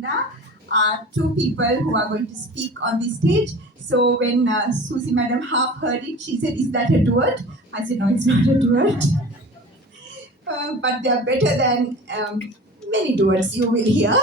agenda are two people who are going to speak on the stage. So when Susie Madam half heard it, she said, "Is that a duet?" I said, "No, it's not a duet." But they are better than many duets you will hear.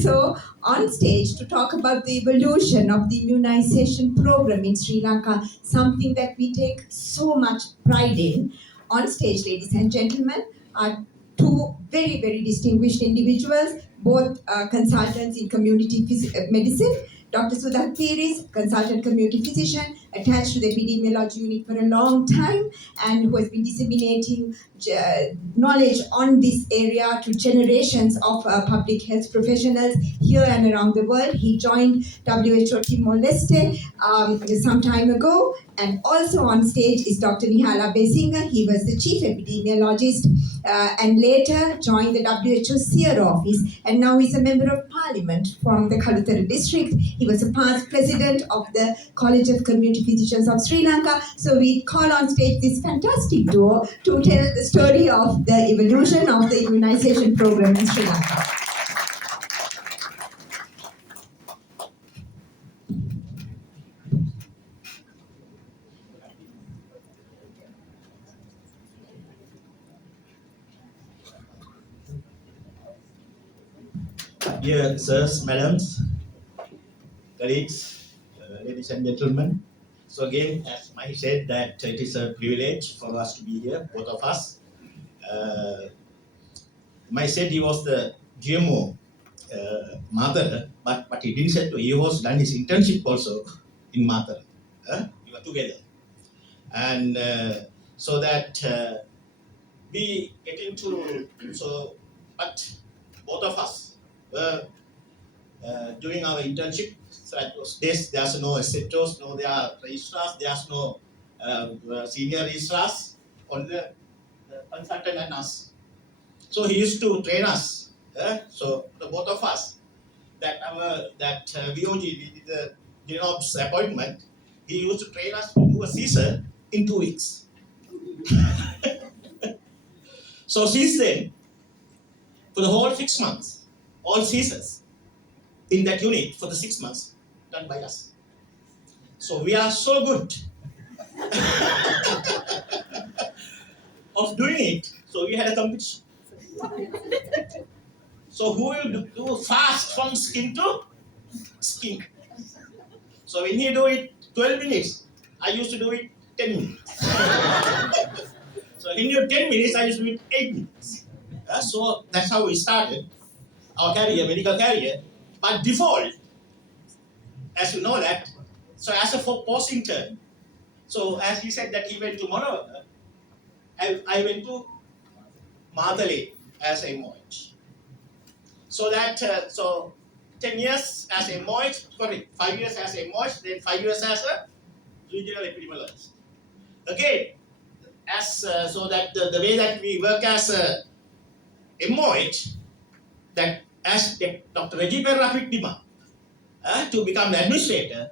So on stage to talk about the evolution of the immunization program in Sri Lanka, something that we take so much pride in. On stage, ladies and gentlemen, are two very, very distinguished individuals, both consultants in community medicine. Dr. Sudha Piris, consultant community physician, attached to the epidemiology unit for a long time, and who has been disseminating knowledge on this area to generations of public health professionals here and around the world. He joined WHO Timor-Leste some time ago, and also on stage is Dr. Nihala Besinga. He was the chief epidemiologist and later joined the WHO SEER office, and now he's a member of parliament from the Kalutara district. He was a past president of the College of Community Physicians of Sri Lanka. So we call on stage this fantastic duo to tell the story of the evolution of the immunization program in Sri Lanka. Dear sirs, madams, colleagues, ladies and gentlemen. So again, as Mai said, that it is a privilege for us to be here, both of us. Mai said he was the GMO mother, but he didn't say he was done his internship also in mother. We were together. And so that we get into, so, but both of us were doing our internship. So at those days, there's no SHOs, no there are registrars, there's no senior registrars, only the consultant and us. So he used to train us. So the both of us, that VOG, the GenOps appointment, he used to train us to do a Caesar in 2 weeks. So since then, for the whole 6 months, all Caesars in that unit for the 6 months done by us. So we are so good of doing it. So we had a competition. So who will do fast from skin to skin? So when he do it 12 minutes, I used to do it 10 minutes. So in your 10 minutes, I used to do it 8 minutes. So that's how we started our career, medical career. But default, as you know that, so as a post intern, so as he said that he went to Mono, I went to Matale as a MOH. So that, so 10 years as a MOH, sorry, 5 years as a MOH, then 5 years as a regional epidemiologist. Again, as so that the way that we work as a MOH, that as Dr. Reggie Perra to become the administrator.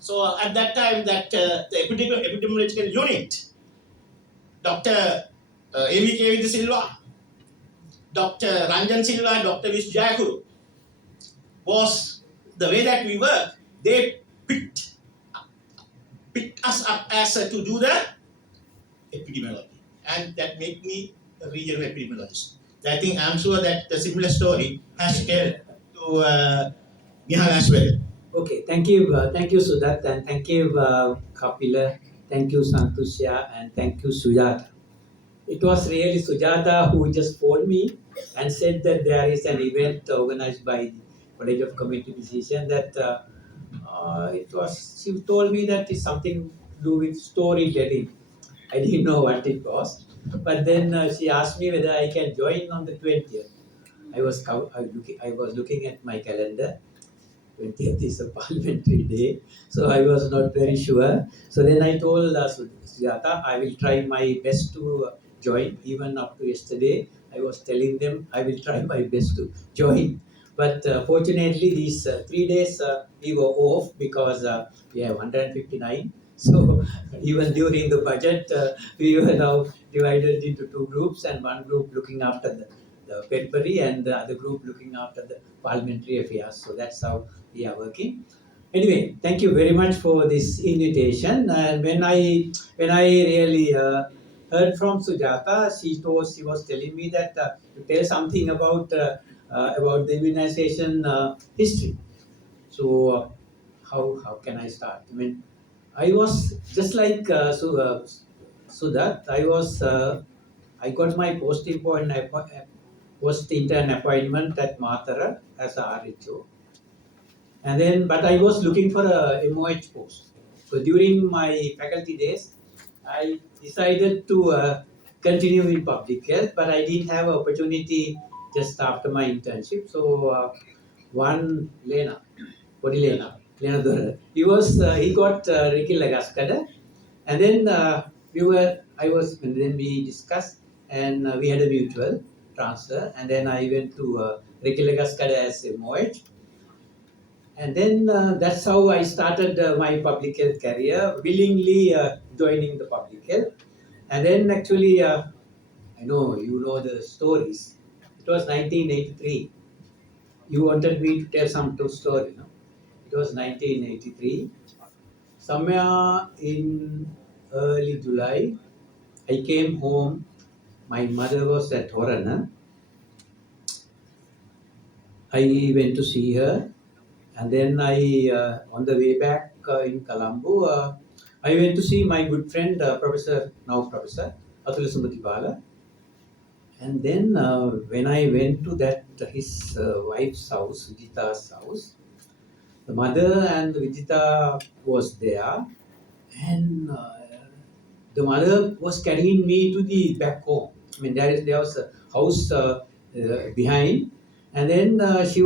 So at that time, that the epidemiological unit, Dr. A.V. K. Silva, Dr. Ranjan Silva, Dr. Vish Jayakuru, was the way that we work. They picked us up as to do the epidemiology, and that made me a regional epidemiologist. I think I'm sure that the similar story has to tell to Nihal as well. Okay, thank you Sudat, and thank you Kapila, thank you Santusya, and thank you Sujata. It was really Sujata who just phoned me and said that there is an event organized by the College of Community Physicians that she told me that it's something to do with storytelling. I didn't know what it was, but then she asked me whether I can join on the 20th. I was looking at my calendar. 20th is a parliamentary day, so I was not very sure. So then I told Sujata, I will try my best to join. Even up to yesterday, I was telling them I will try my best to join. But fortunately, these 3 days we were off because we have 159. So even during the budget, we were now divided into 2 groups, and one group looking after the periphery, and the other group looking after the parliamentary affairs. So that's how we are working. Anyway, thank you very much for this invitation. And when I really heard from Sujata, she was telling me that to tell something about the immunization history. So how can I start? I mean, I was just like Sudat. I got my post-intern appointment at Matara as a RHO. And then, but I was looking for a MOH post. So during my faculty days, I decided to continue in public health, but I didn't have an opportunity just after my internship. So one Lena, Lena Dora, he got Ricky Lagaskada, and then and then we discussed, and we had a mutual transfer, and then I went to Ricky Lagaskada as MOH. And then that's how I started my public health career, willingly joining the public health. And then actually, I know you know the stories. It was 1983. You wanted me to tell some true story, no? It was 1983. Somewhere in early July, I came home. My mother was at Horana. I went to see her. And then on the way back in Colombo, I went to see my good friend, Professor Atula Sumatipala. And then when I went to his wife's house, Vijita's house, the mother and Vijita was there, and the mother was carrying me to the back home. I mean, there was a house behind, and then she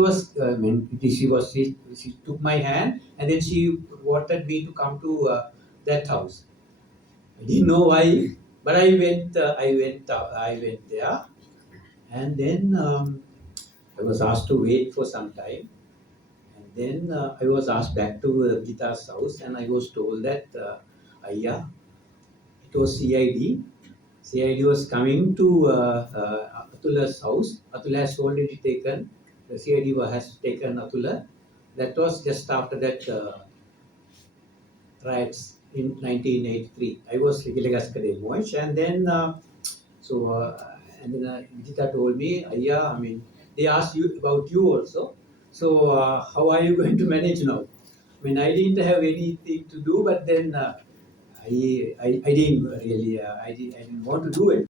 took my hand, and then she wanted me to come to that house. I didn't know why, but I went there, and then I was asked to wait for some time. And then I was asked back to Gita's house, and I was told that Ayya, it was CID. CID was coming to Atula's house. Atula has already taken, the CID has taken Atula. That was just after that riots in 1983. I was Vigilagaskade Moish, and then Vijita told me, Ayya, I mean, they asked you about you also. So how are you going to manage now? I mean, I didn't have anything to do, but then I didn't really, I didn't want to do it.